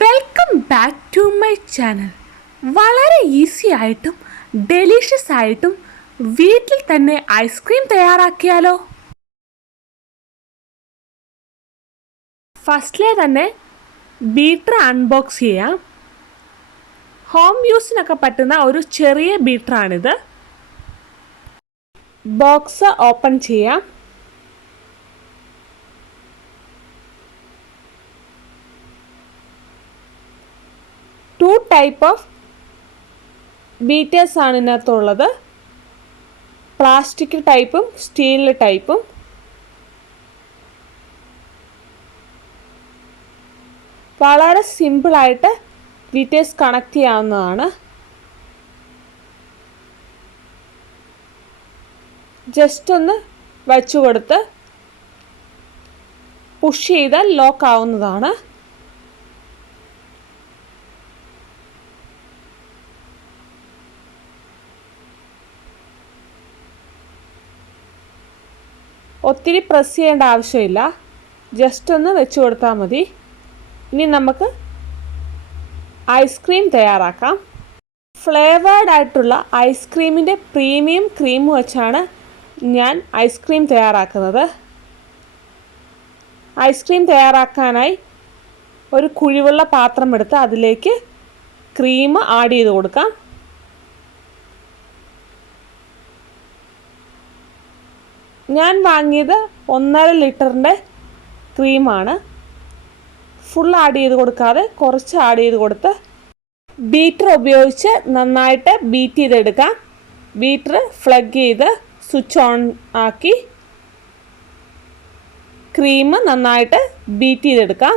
Welcome back to my channel വളരെ easy ആയിട്ടും delicious ആയിട്ടും വീട്ടിൽ തന്നെ ഐസ്ക്രീം തയ്യാറാക്കിയാലോ? ഫസ്റ്റിലെ തന്നെ ബീറ്റർ അൺബോക്സ് ചെയ്യാം. ഹോം യൂസിനൊക്കെ പറ്റുന്ന ഒരു ചെറിയ ബീറ്ററാണിത് ബോക്സ് ഓപ്പൺ ചെയ്യാം ടു ടൈപ്പ് ഓഫ് ബീറ്റേഴ്സ് ആണ് ഇതിനകത്തുള്ളത്. പ്ലാസ്റ്റിക് ടൈപ്പും സ്റ്റീൽ ടൈപ്പും വളരെ സിമ്പിളായിട്ട് ബീറ്റേഴ്സ് കണക്ട് ചെയ്യാവുന്നതാണ്. ജസ്റ്റ് ഒന്ന് വച്ചു കൊടുത്ത് പുഷ് ചെയ്താൽ ലോക്ക് ആവുന്നതാണ്. ഒത്തിരി പ്രസ് ചെയ്യേണ്ട ആവശ്യമില്ല. ജസ്റ്റ് ഒന്ന് വെച്ച് കൊടുത്താൽ മതി. ഇനി നമുക്ക് ഐസ്ക്രീം തയ്യാറാക്കാം. ഫ്ലേവേർഡ് ആയിട്ടുള്ള ഐസ്ക്രീമിന്റെ പ്രീമിയം ക്രീം വെച്ചാണ് ഞാൻ ഐസ്ക്രീം തയ്യാറാക്കുന്നത്. ഐസ്ക്രീം തയ്യാറാക്കാനായി ഒരു കുഴിവുള്ള പാത്രം എടുത്ത് അതിലേക്ക് ക്രീം ആഡ് ചെയ്ത് കൊടുക്കാം. ഞാൻ വാങ്ങിയത് ഒന്നര ലിറ്ററിന്റെ ക്രീമാണ്. ഫുൾ ആഡ് ചെയ്ത് കൊടുക്കാതെ കുറച്ച് ആഡ് ചെയ്ത് കൊടുത്ത് ബീറ്റർ ഉപയോഗിച്ച് നന്നായിട്ട് ബീറ്റ് ചെയ്തെടുക്കാം. ബീറ്റർ ഫ്ലഗ് ചെയ്ത് സ്വിച്ച് ഓൺ ആക്കി ക്രീം നന്നായിട്ട് ബീറ്റ് ചെയ്തെടുക്കാം.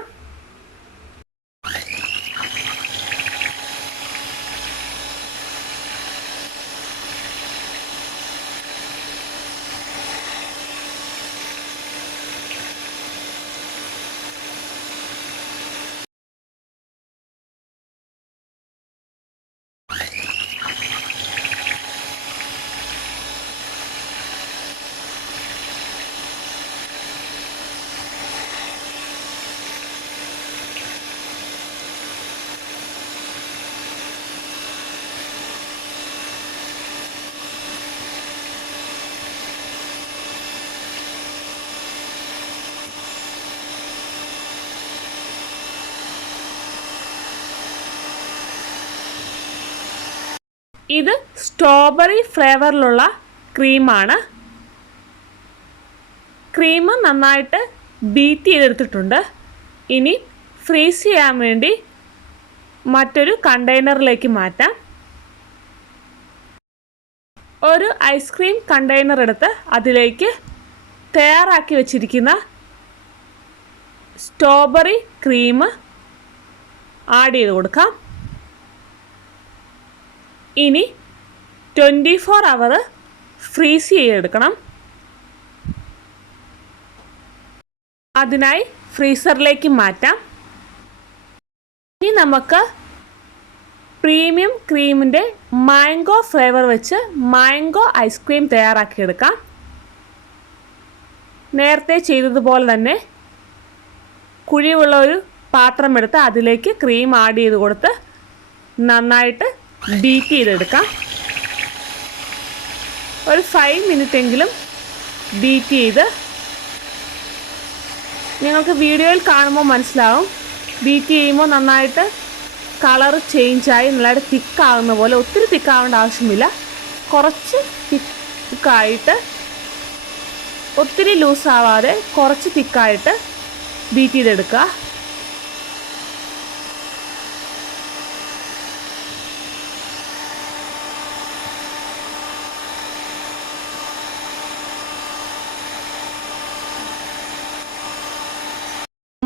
ഇത് സ്ട്രോബെറി ഫ്ലേവറിലുള്ള ക്രീമാണ് ക്രീം നന്നായിട്ട് ബീറ്റ് ചെയ്തെടുത്തിട്ടുണ്ട്. ഇനി ഫ്രീസ് ചെയ്യാൻ വേണ്ടി മറ്റൊരു കണ്ടെയ്നറിലേക്ക് മാറ്റാം. ഒരു ഐസ്ക്രീം കണ്ടെയ്നർ എടുത്ത് അതിലേക്ക് തയ്യാറാക്കി വച്ചിരിക്കുന്ന സ്ട്രോബെറി ക്രീം ആഡ് ചെയ്ത് കൊടുക്കാം. ഇനി ട്വന്റി ഫോർ അവർ ഫ്രീസ് ചെയ്തെടുക്കണം. അതിനായി ഫ്രീസറിലേക്ക് മാറ്റാം. ഇനി നമുക്ക് പ്രീമിയം ക്രീമിന്റെ മാംഗോ ഫ്ലേവർ വെച്ച് മാംഗോ ഐസ്ക്രീം തയ്യാറാക്കിയെടുക്കാം. നേരത്തെ ചെയ്തതുപോലെ തന്നെ കുഴിവുള്ള ഒരു പാത്രമെടുത്ത് അതിലേക്ക് ക്രീം ആഡ് ചെയ്ത് കൊടുത്ത് നന്നായിട്ട് ബീറ്റ് ചെയ്തെടുക്കാം. ഒരു ഫൈവ് മിനിറ്റ് എങ്കിലും ബീറ്റ് ചെയ്ത് നിങ്ങൾക്ക് വീഡിയോയിൽ കാണുമ്പോൾ മനസ്സിലാവും. ബീറ്റ് ചെയ്യുമ്പോൾ നന്നായിട്ട് കളർ ചേഞ്ചായി നല്ലതായിട്ട് തിക്കാവുന്ന പോലെ ഒത്തിരി തിക്കാവേണ്ട ആവശ്യമില്ല. കുറച്ച് തിക്കായിട്ട് ഒത്തിരി ലൂസ് ആവാതെ കുറച്ച് തിക്കായിട്ട് ബീറ്റ് ചെയ്തെടുക്കുക.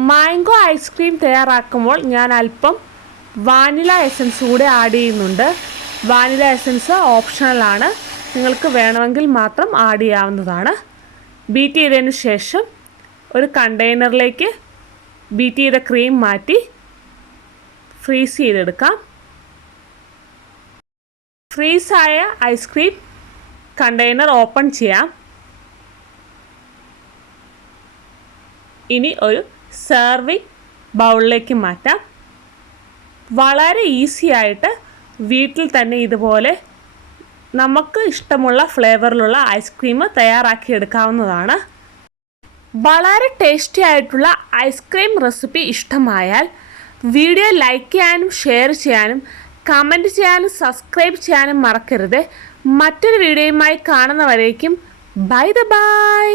മാംഗോ ഐസ്ക്രീം തയ്യാറാക്കുമ്പോൾ ഞാൻ അല്പം വാനില എസൻസ് കൂടെ ആഡ് ചെയ്യുന്നുണ്ട്. വാനില എസൻസ് ഓപ്ഷണലാണ് നിങ്ങൾക്ക് വേണമെങ്കിൽ മാത്രം ആഡ് ചെയ്യാവുന്നതാണ്. ബീറ്റ് ചെയ്തതിന് ശേഷം ഒരു കണ്ടെയ്നറിലേക്ക് ബീറ്റ് ചെയ്ത ക്രീം മാറ്റി ഫ്രീസ് ചെയ്തെടുക്കാം. ഫ്രീസായ ഐസ്ക്രീം കണ്ടെയ്നർ ഓപ്പൺ ചെയ്യാം. ഇനി ഒരു സെർവിങ് ബൗളിലേക്ക് മാറ്റാം. വളരെ ഈസി ആയിട്ട് വീട്ടിൽ തന്നെ ഇതുപോലെ നമുക്ക് ഇഷ്ടമുള്ള ഫ്ലേവറിലുള്ള ഐസ്ക്രീം തയ്യാറാക്കി എടുക്കാവുന്നതാണ്. വളരെ ടേസ്റ്റി ആയിട്ടുള്ള ഐസ്ക്രീം റെസിപ്പി ഇഷ്ടമായാൽ വീഡിയോ ലൈക്ക് ചെയ്യാനും ഷെയർ ചെയ്യാനും കമന്റ് ചെയ്യാനും സബ്സ്ക്രൈബ് ചെയ്യാനും മറക്കരുത്. മറ്റൊരു വീഡിയോയുമായി കാണുന്നവരേക്കും ബൈ ദ ബൈ